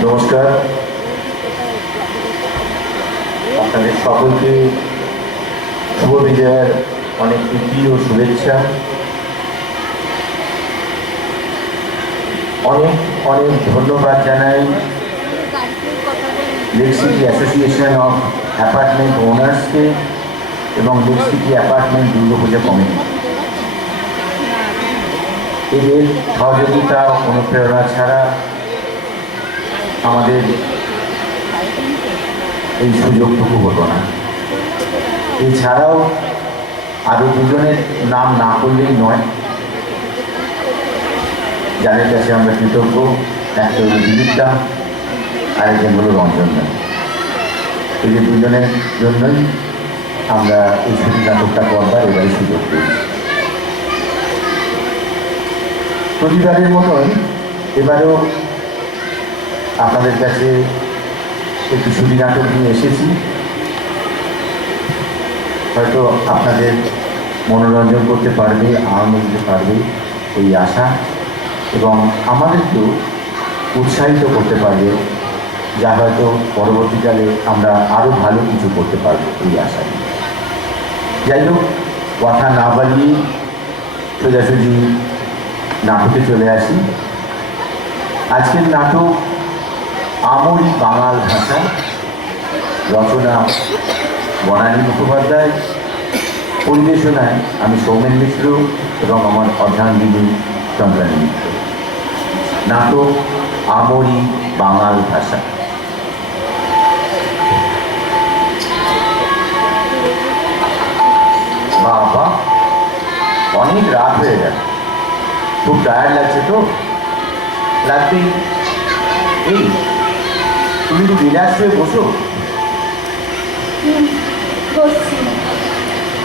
নমস্কার, আপনাদের সকলকে শুভ বিজয়ের অনেক প্রীতি ও শুভেচ্ছা। অনেক অনেক ধন্যবাদ জানাই Lake City Association of Apartment ওনার্সকে এবং Lake City Apartment Durga Puja committee. এদের সহযোগিতা অনুপ্রেরণা ছাড়া আমাদের এই সুযোগটুকু হতো না। এছাড়াও আরও দুজনের নাম না করলেই নয়, যাদের কাছে আমরা কৃতজ্ঞ। একটা হলো দিলীপদা, আরেকজন হলো রঞ্জন দা। এই যে দুজনের জন্যই আমরা এই ছুটি নাটকটা করবার এবারে সুযোগ পেয়েছি। প্রতিবারের মতন এবারেও আপনাদের কাছে একটি ছুটি নাটক নিয়ে এসেছি। হয়তো আপনাদের মনোরঞ্জন করতে পারবে, আনন্দ দিতে পারবে এই আশা, এবং আমাদেরকেও উৎসাহিত করতে পারবে, যা হয়তো পরবর্তীকালে আমরা আরও ভালো কিছু করতে পারবো এই আশা। যাই হোক, কথা না বাড়িয়ে সোজাসুজি নাটকে চলে আসি। আজকের নাটক আমরি বাঙাল ভাষা, রচনা বনানী মুখোপাধ্যায়, পরিবেশনায় আমি সৌমেন মিশ্র এবং আমার অর্ধাঙ্গিনী চন্দ্রানী মিত্র। নাটক আমরি বাঙাল ভাষা। বাবা, অনেক রাত হয়ে গেল, খুব টায়ার্ড লাগছে তো? লাগবেই। এই তুমি একটু রিল্যাক্স হয়ে বসো। বসছি,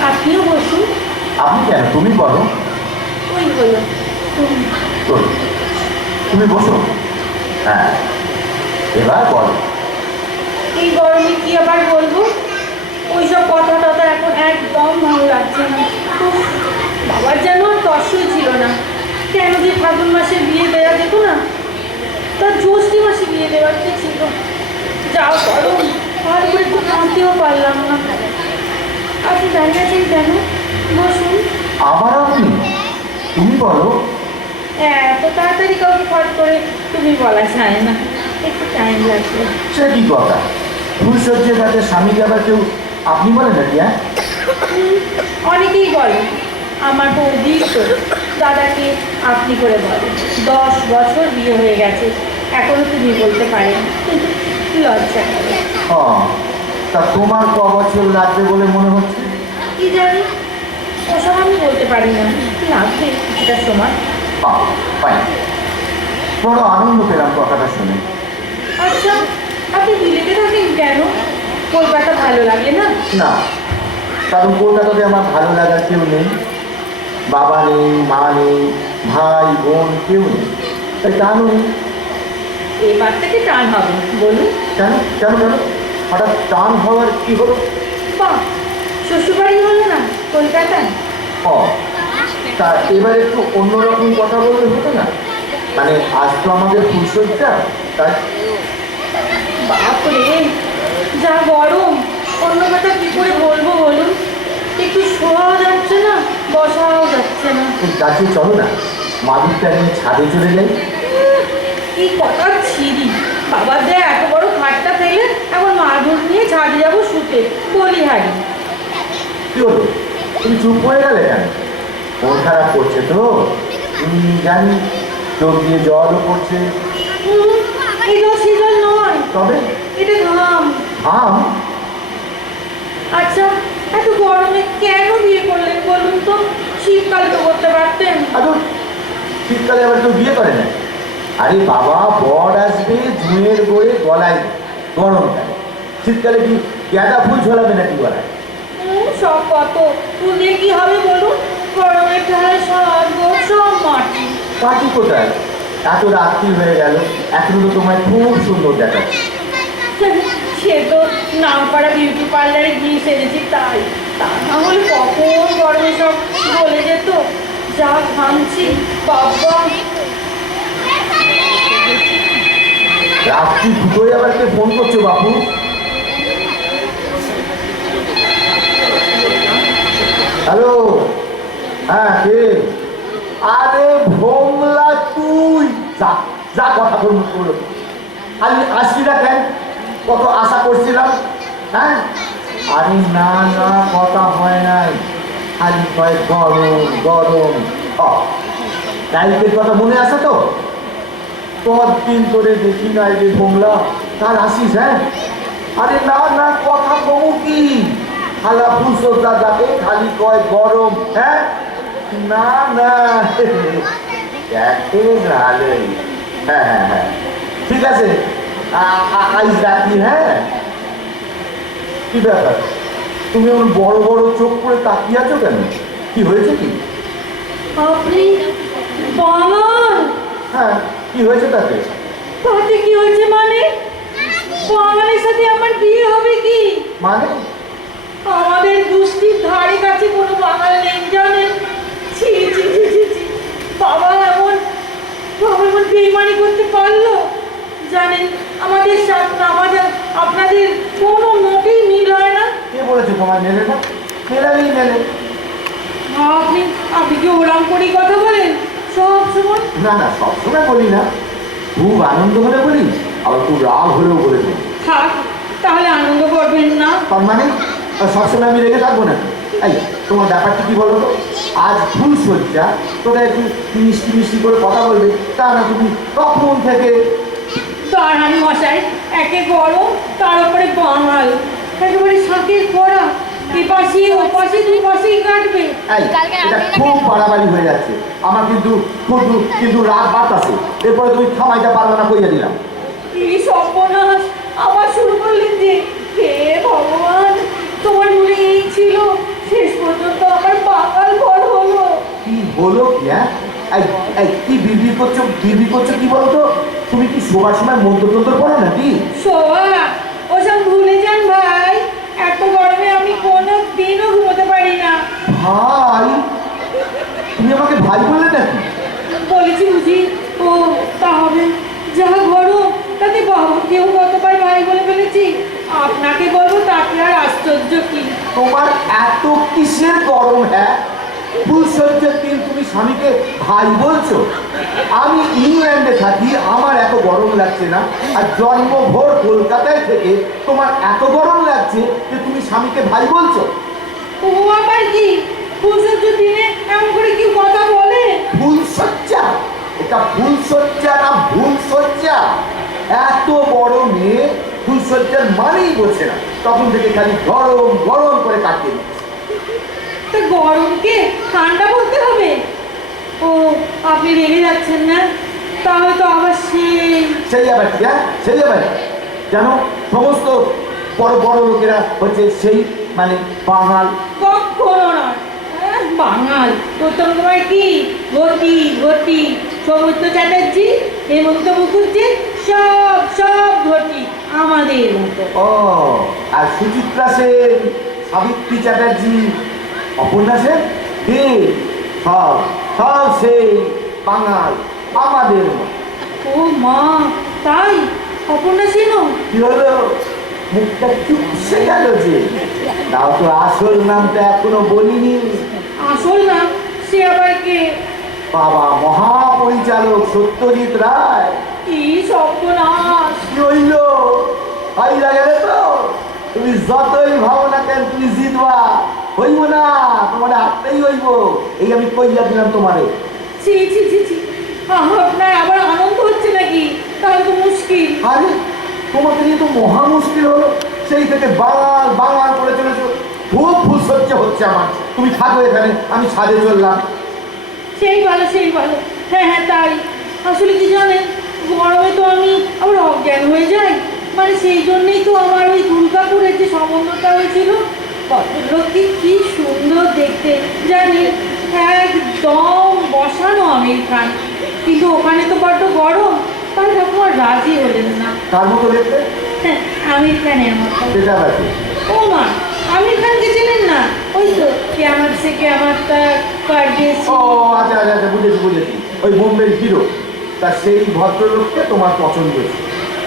আপনিও বসুন। আপনি কেন, তুমি বলো। ওই হলো তুমি বসো। হ্যাঁ, এবার বলো। এই গরমে কি আবার বলবো, ওইসব কথা টথা এখন একদম ভালো লাগছে না। বাবার যেন আর তর্সই ছিল না। কেন যে ফাগুন মাসে বিয়ে দেওয়া যেত না, তার জ্যৈষ্ঠী মাসে বিয়ে দেওয়ার কি ছিল। যা গরম, আর করে একটু কাঁদতেও পারলাম না। আপনি দাঁড়িয়ে আছেন কেন? বসুন। আবার আপনি? তুমি বলো। হ্যাঁ, এত তাড়াতাড়ি কাউকে ফট করে তুমি বলা যায় না, একটু টাইম লাগবে। সে কি কথা, ফুলসজ্জে তাতে স্বামীকে আবার কেউ আপনি বলে নাকি? হ্যাঁ, অনেকেই বলে। আমার বৌদি তো দাদাকে আপনি করে বলে। 10 বছর বিয়ে হয়ে গেছে, এখনো তুমি বলতে পারেন, লজ্জা করে। তা তোমার ক বছর লাগবে বলে মনে হচ্ছে? কি জানি, ওসব আমি বলতে পারি না। লাগবে কিছুটা সময়। বড় আনন্দ পেলাম কথাটা শুনে। আচ্ছা, আপনি দিল্লিতে থাকেন কেন? কলকাতা ভালো লাগে না? না, কারণ কলকাতাতে আমার ভালো লাগার কেউ নেই। বাবা নেই, মা নেই, ভাই বোন কেউ নেই, তাই টানও নেই। এবার থেকে টান হবে বলুন। কেন কেন কেন হঠাৎ টান হওয়ার কি হলো? বাহ, শ্বশুরবাড়ি হলো না কলকাতায়? তা এবার একটু অন্যরকম কথা বললে হতো না? মানে আজ তো আমাদের ফুলসজ্জা, তাই। বাপরে, যা গরম, অন্য কথা কি করে বলবো বলুন। একটু শোয়াও যাচ্ছে না, বসাও যাচ্ছে না। এই গাছে চলো না, মাদুরটা নিয়ে ছাদে চলে যাই। এই কথা ছিরি, বাবা দেয় এত বড় খাটটা ফেলে এখন মাদুর নিয়ে ছাদে যাবো শুতে, বলি হারি। কি হলো, তুমি চুপ করে গেলে কেন? মন খারাপ করছে তো? জানি, চোখ দিয়ে জলও পড়ছে। এই জল সেই জল নয়, তবে এটা ঘাম। আম? আচ্ছা, এত গরমে কেন বিয়ে করলেন বলুন তো? শীতকাল তো করতে পারতেন। আদৌ শীতকালে আবার কেউ বিয়ে করে না? আরে বাবা, বর আসবে জুঁয়ের বয়ে গলায় গরমকালে, শীতকালে কি গাঁদা ফুল ঝোলাবে নাকি গলায়? সব কত, ফুল দিয়ে কি হবে বলুন? গরমের ঠায় সব সব মাটি। পাটি কোথায়? এত রাত্রি হয়ে গেল, এখনো তো তোমায় খুব সুন্দর দেখাচ্ছে। সে তো নাম করা বিউটি পার্লারে গিয়ে সেরেছি তাই, তা না হলে কখন গরমে সব গলে যেত। যা ঘামছি বাবা। রাত্রি দুটোই আবার কে ফোন করছো বাপু? হ্যালো, হ্যাঁ কে? আরে ভোমলা তুই, যা যা কথা বলবো। আমি আসবি না কেন? কত আশা করছিলাম। হ্যাঁ, আরে না না, কথা হয় নাই। খালি কয় গরম গরম। তারিখের কথা মনে আছে তো? কতদিন করে দেখি নাই রে ভোমলা, কাল আসিস? হ্যাঁ, আরে না না, কথা কমু কি? খালা বুঝো দাদাকে খালি কয় গরম। হ্যাঁ না না, দেখে নালে। হ্যাঁ হ্যাঁ হ্যাঁ, ঠিক আছে, আজ রাখি। হ্যাঁ, কি ব্যাপার, তুমি ওর বড় বড় চোখ করে তাকিয়ে আছো কেন? কি হয়েছে কি? আপনি বাঙাল? হ্যাঁ, কি হয়েছে তাতে? তাতে কি হয়েছে মানে? বাঙালির সাথে আমার বিয়ে হবে কি? মানে? আমাদের দুষ্টির ধারে কাছে কোনো বাঙাল নেই জানেন? ছি ছি ছি ছি ছি, বাবা এমন বেইমানি করতে পারলো? জানেন, আমাদের সাথে আমাদের আপনাদের কোনো মোটেই মিল হয় না। কে বলেছে তোমার মেলে না? মেলালেই মেলে। আপনি আপনি কি ওরাম করেই কথা বলেন সব সময়? না না, সবসময় বলি না, খুব আনন্দ হলে বলি, আবার খুব রাগ হলেও বলে দিই। থাক, তাহলে আনন্দ করবেন না। তার মানে সবসময় আমি রেগে থাকবো না? এই, তোমার ব্যাপারটা কি বলো তো? আজ ফুল সজ্জা, তোরা একটু মিষ্টি মিষ্টি করে কথা বলবে, তা না তুমি কখন থেকে? দাঁড়ান মশাই, একে গরম, তার উপরে বাঙাল, একেবারে শাকের পড়া, এপাশে ওপাশে দুই পাশেই কাটবে। এই, এটা খুব বাড়াবাড়ি হয়ে যাচ্ছে। আমার কিন্তু কিন্তু রাগ বাড়তাছে। এরপরে তুমি থামাইতে পারবে না, কইয়া দিলাম। কি সর্বনাশ, আবার শুরু করলেন যে? হে ভগবান, তোমার মনে এই ছিল, শেষ পর্যন্ত আমার বাঙাল ঘর হলো। কি বলো কি? হ্যাঁ, এই এই কি বিড়বিড় করছো কি বলো তো? তুমি কি শোবার সময় মন্ত্র তন্ত্র করো নাকি? শোয়া ওসব ভুলে যান ভাই, এত গরমে আমি কোনো দিনও ঘুমোতে পারি না। ভাই? তুমি আমাকে ভাই বললে নাকি? বলেছি বুঝি? ও তা হবে, যা গরম, তাতে বাবাকেও কতবার ভাই বলে ফেলেছি, আপনাকে বলবো তাতে আর আশ্চর্য কি? তোমার এত কিসের গরম? হ্যাঁ, ফুলসজ্জার দিন তুমি স্বামীকে ভাই বলছো? আমি ইংল্যান্ডে থাকি, আমার এত গরম লাগছে না, আর জন্মভর কলকাতায় থেকে তোমার এত গরম লাগছে যে তুমি স্বামীকে ভাই বলছো? ও আবার কি? ফুলসজ্জার দিনে এমন করে কি কথা বলে? ফুলসজ্জা? এটা ফুলসজ্জা না ভুলসজ্জা? এত বড় মেয়ে ফুলসজ্জার মানেই বোঝে না, তখন থেকে খালি গরম গরম করে কাটিয়ে দিচ্ছে। তা গরমকে ঠান্ডা বলতে হবে? ও, আপনি রেগে যাচ্ছেন না? তাহলে তো আবার সেই আবার কি? হ্যাঁ, সেই আবার জানো, সমস্ত বড় বড় লোকেরা হচ্ছে সেই মানে বাঙাল। কখনো নয়, বাঙাল প্রথম তোমার কি ঘটি ঘটি, সৌমিত্র চ্যাটার্জি, হেমন্ত মুখুর্জি, সব সব ঘটি আমাদের মতো। ও, আর সুচিত্রা সেন, সাবিত্রী চ্যাটার্জি, অপর্ণা সেন, কে? সব সব সেই বাঙাল আমাদের মতো। ও মা, তাই? অপর্ণা সেনও? কি হলো, মুখটা চুপসে গেল যে? তাও তো আসল নামটা এখনো বলিনি। আসল না, সে আবার কে? বাবা মহাপরিচালক সত্যজিৎ রায়। কি সর্বনাশ! কি হইল? হাইরা গেলে তো? তুমি যতই ভাবো না কেন তুমি জিতবা। হইব না, তোমার হারতেই হইব, এই আমি কইয়া দিলাম তোমারে। ছি ছি ছি ছি, আপনার আবার আনন্দ হচ্ছে নাকি? তাহলে তো মুশকিল। আরে, তোমাকে নিয়ে তো মহা মুশকিল হলো, সেই থেকে বাঙাল বাঙাল করে চলেছো। খুব ফুলসজ্জা হচ্ছে আমার, তুমি থাকো এখানে, আমি ছাদে চললাম। সেই ভালো সেই ভালো। হ্যাঁ হ্যাঁ, তাই। আসলে কি জানেন, গরমে তো আমি আবার অজ্ঞান হয়ে যাই, মানে সেই জন্যই তো আমার ওই দুর্গাপুরের যে সম্বন্ধটা হয়েছিল, ভদ্রলোকটি কি সুন্দর দেখতে জানি, একদম বসানো আমির খান, কিন্তু ওখানে তো বড্ড গরম, তাই ঠাকুমা রাজি হলেন না। তার মতো দেখতে? হ্যাঁ, আমির খানের মতো। সেটা আছে। ও মা, আমির খানকে চেনেন না? ওই তো কেয়ামত সে কেয়ামত তক, পারদেশি। ও আচ্ছা আচ্ছা আচ্ছা, বুঝেছি বুঝেছি, ওই বোম্বের হিরো। তা সেই ভদ্রলোককে তোমার পছন্দ হয়েছে?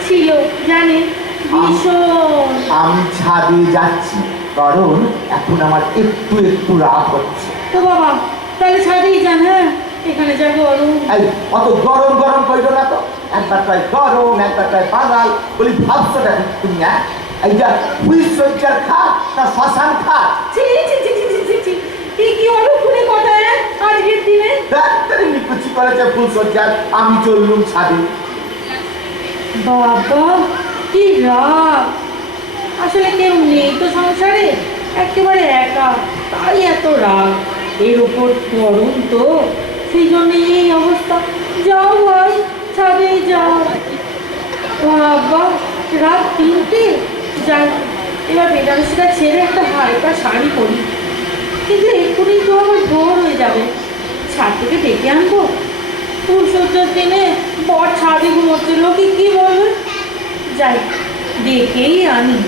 ছি ছিল জানেন, ভীষণ। আমি ছাদে যাচ্ছি, কারণ এখন আমার একটু একটু রাগ হচ্ছে। তো বাবা তাহলে ছাদেই যান। হ্যাঁ, এখানে যা গরম। এই অত গরম গরম কইলো না তো, একবার কয় গরম, একবার কয় বাঙাল, বলি ভাবছো দেখো তুমি। এই যা ফুলসজ্জার খাট না শ্মশান খাট? ছি ছি ছি ছি ছি ছি, কি অলক্ষণে কথা আজকের দিনে। ডাক্তারি নিকুচি করেছে ফুলসজ্জার, আমি চললুম ছাদে। বাবা কি রাগ! আসলে কেউ নেই তো সংসারে, একেবারে একা, তাই এত রাগ। এর উপর গরম তো, সেই জন্য এই অবস্থা। যাও ভাই, ছাদে যাও। বাবা রাত 3টে। যাই, এবার বেনারসিটা ছেড়ে একটা হালকা শাড়ি পরি। কিন্তু এক্ষুনি তো আমার ভোর হয়ে যাবে। ছাদ থেকে ডেকে আনবো? ফুলসজ্জার দিনে বর ছাদে ঘুমোচ্ছে, লোকে কি বলবে? যাই, ডেকেই আনি।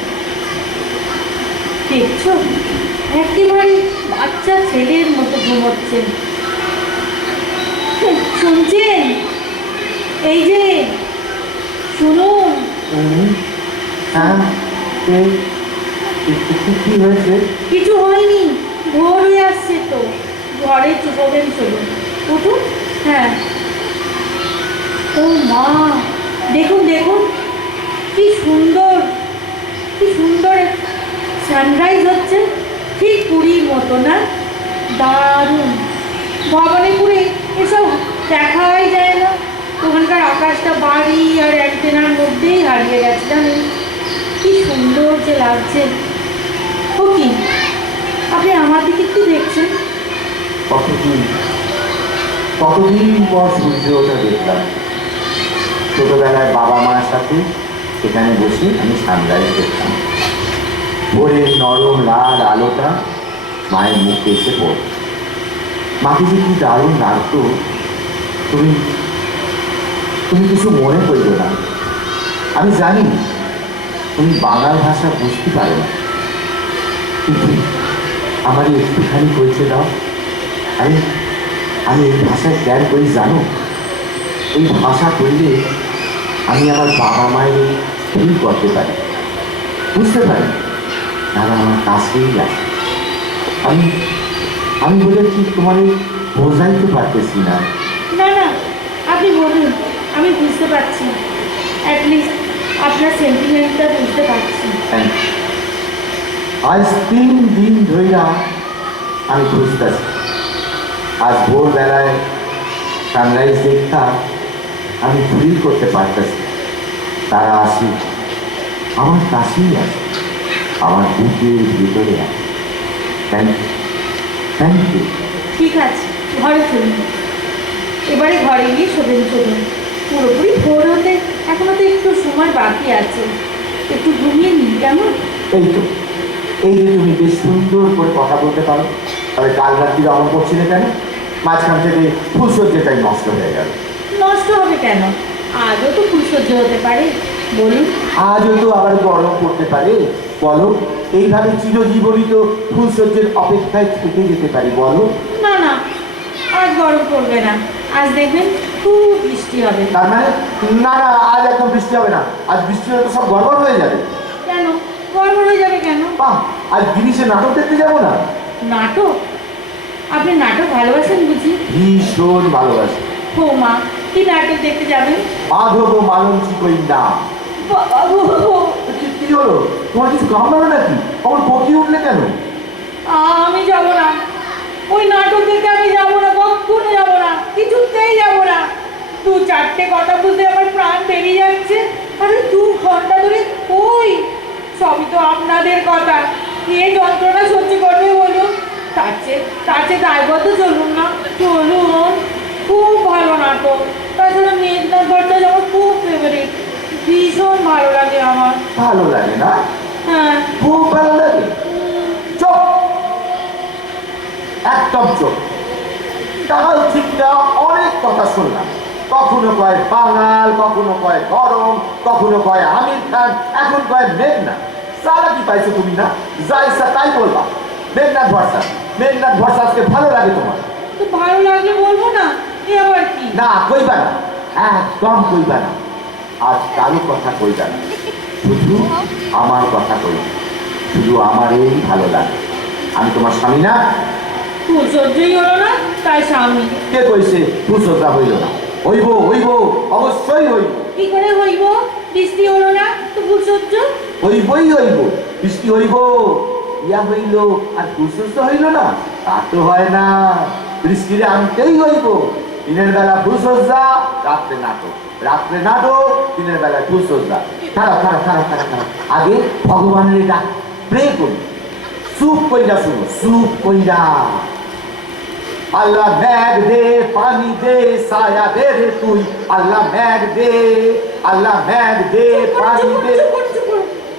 দেখছো, একেবারে বাচ্চা ছেলের মতো ঘুমোচ্ছে। শুনছেন? এই যে শুনুন। হ্যাঁ, কি হয়েছে? কিছু হয়নি, ভোর হয়ে আসছে তো। ঘরে চুপবেন, চলুন উঠুন। হ্যাঁ। ও মা, দেখুন দেখুন, কি সুন্দর, কি সুন্দর সানরাইজ হচ্ছে, ঠিক পুরীর মতো না? দারুণ। ভবানীপুরে এসব দেখাই যায় না। ওখানকার আকাশটা বাড়ি আর একদিনের মধ্যেই হারিয়ে গেছে জানেন। কি সুন্দর যে লাগছে। ও কি, আপনি আমার দিকে একটু দেখছেন? কতদিন পর সূর্য ওঠা দেখলাম। ছোটবেলায় বাবা মার সাথে সেখানে বসে আমি সানরাইজ দেখতাম। ভোরের নরম লাল আলোটা মায়ের মুখে এসে পড়ত। মাকে যে কি দারুণ লাগতো। তুমি তুমি কিছু মনে করবে না। আমি জানি তুমি বাংলা ভাষা বুঝতে পারো না, কিন্তু আমার একটুখানি পরিচয় দাও। আমি আমি এই ভাষায় কেন করি জানো? এই ভাষা করলে আমি আমার বাবা মায়ের ফিল করতে পারি, বুঝতে পারি, তারা আমার কাছেই আছে। আমি আমি বলে কি তোমার বোঝাইতে পারতেছি না। না না, আপনি বলুন, আমি বুঝতে পারছি। অ্যাটলিস্ট আপনার সেন্টিমেন্টটা বুঝতে পারছি। আজ 3 দিন ধইরা আমি খুঁজতেছি। আজ ভোরবেলায় সানরাইজ দেখতাম, আমি ফিল করতে পারতেছি তারা আসি, আমার কাছেই আছে, আমার বুকের ভিতরে আছে। Thank you, thank you. ঠিক আছে, ঘরে চলুন। এবারে ঘরে গিয়ে শোবেন, চলুন। পুরোপুরি ভোর হতে এখনো তো একটু সময় বাকি আছে, একটু ঘুমিয়ে নিন কেমন? এই তো, এই যে তুমি বেশ সুন্দর করে কথা বলতে পারো, তবে কাল রাত্রি অমন করছিলে কেন? মাঝখান থেকে ফুলসজ্জাটাই নষ্ট হয়ে গেল। নষ্ট হবে কেন? আজও তো ফুলসজ্জ হতে পারে, বলুন। আজও তো আবার গরম পড়তে পারে, বলো। এইভাবে চিরজীবনই তো ফুলসজ্জের অপেক্ষায় থেকে যেতে পারি, বলো। না না, আজ গরম পড়বে না। আজ দেখবেন খুব বৃষ্টি হবে। তার মানে না না, আজ একদম বৃষ্টি হবে না। আজ বৃষ্টি হলে তো সব গড়বড় হয়ে যাবে। কেন গরম হয়ে যাবে কেন? বাহ, আজ গিরিশে নাটক দেখতে যাবো না? নাটক? আপনি নাটক ভালোবাসেন বুঝি? ভীষণ ভালোবাসি। ও মা, কি নাটক দেখতে যাবেন? মাধব ও মালঞ্চি কইন্দা। কি হলো, তোমার কিছু কামড়ালো নাকি? আমার বকি উঠলে কেন? আমি যাব না, ওই নাটক দেখতে আমি যাবো না, কখনো যাবো না, কিছুতেই যাবো না। 2-4টে কথা বুঝতে আমার প্রাণ বেরিয়ে যাচ্ছে। আরে 2 ঘন্টা ধরে ওই সবই তো আপনাদের কথা, কে যন্ত্রণা সহ্য করবে বলুন? তার চেয়ে দায়বদ্ধ চলুন না, চলুন। খুব ভালো নাটক। তাছাড়া মেঘনাথ ভট্টাচার্য আমার খুব ফেভারিট, ভীষণ ভালো লাগে আমার। ভালো লাগে না? হ্যাঁ। খুব ভালো লাগে। চোখ, একদম চোখ। কাল ঠিকটা অনেক কথা শুনলাম। কখনো কয় বাঙাল, কখনো কয় গরম, কখনো কয় আমির খান, এখন কয় মেঘনাথ। সারা কি পাইছো তুমি না? যা ইচ্ছা তাই বলবা। মেঘনাথ ভরসা, মেঘনাথ ভরসা আজকে ভালো লাগে তোমার? তো ভালো লাগলে বলবো না, এ আবার কি? না, কইবা না, একদম কইবা না। আর কারো কথা কইবা না, শুধু আমার কথা কই, শুধু আমারই ভালো লাগে। আমি তোমার স্বামী না? ফুল সহ্যই হলো না তাই স্বামী। কে কইছে ফুল শ্রদ্ধা হইল না? হইব হইব, অবশ্যই হইব। কি করে হইব? বৃষ্টি হলো না তো ফুল সহ্য? হইবই হইব, বৃষ্টি হইব, ইয়া হইল আর ফুলসজ্জা হইল না, তা তো হয় না। বৃষ্টিরে আনতেই হইব। দিনের বেলা ফুলসজ্জা, রাত্রে নাটক, রাত্রে নাটক, দিনের বেলা ফুলসজ্জা। খারাপ খারাপ খারাপ খারাপ খারাপ। আগে ভগবানের এটা প্রে করি, চুপ কইরা শুনো, চুপ কইরা। আল্লাহ মেঘ দে, পানি দে, ছায়া দে রে তুই। আল্লাহ মেঘ দে, আল্লাহ মেঘ দে, পানি দে।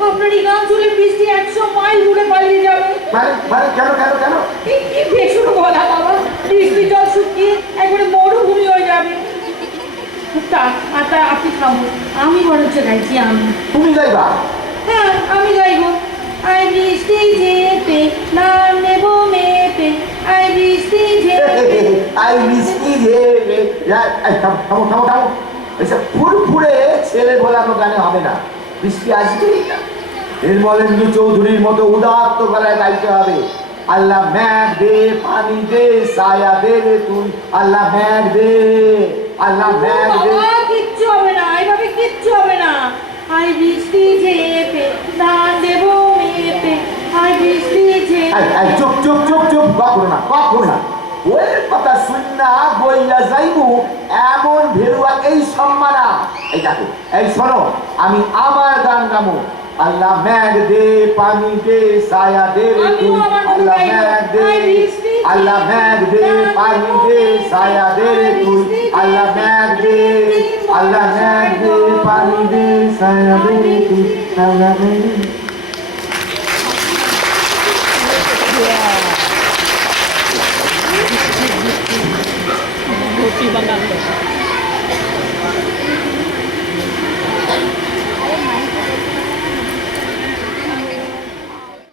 আপনার এই গান শুনে বৃষ্টি 100 মাইল দূরে পালিয়ে যাবে। মানে মানে কেন কেন কেন? কি বেসুর বলা বাবা, বৃষ্টি জল শুকিয়ে একবারে মরুভূমি হয়ে যাবে। তা আপনি খাবো, আমি বরঞ্চ গাইছি। আমি তুমি যাইবা? হ্যাঁ আমি গাইবো। আই বৃষ্টি ঝেপে নাম নেবো মেপে, আই বৃষ্টি ঝেপে। আই মিষ্টি রে রে। থামো থামো থামো থামো। এসব ফুরফুরে ছেলে বলানো গানে হবে না, বৃষ্টি আসবেই না। নির্মলেন্দু চৌধুরীর মতো উদাত্ত গলায় গাইতে হবে। আল্লাহ মেঘ দে, পানি দে, ছায়া দে রে তুই। আল্লাহ মেঘ দে, আল্লাহ মেঘ দে। বাবা কিচ্ছু হবে না, এইভাবে কিচ্ছু হবে না। আই বৃষ্টি ঝেপে ধান দেবো মেপে, আই বৃষ্টি ঝেপে। চুপ চুপ চুপ চুপ, কখনো না কখনো না। ওই কথা শুন না বইয়া যাইবু এমন ভেরুয়াকেই সম্মানা। এই দেখো, এই শোনো, আমি আমার গান গামো। আল্লাহ মেঘ দে, পানি দে, ছায়া দে রে তুই। আল্লাহ মেঘ দে, আল্লাহ মেঘ দে, পানি দে, ছায়া দে রে তুই। আল্লাহ মেঘ দে, আল্লাহ মেঘ দে, পানি দে, ছায়া দে রে তুই। আল্লাহ মেঘ। রুটি বানাতে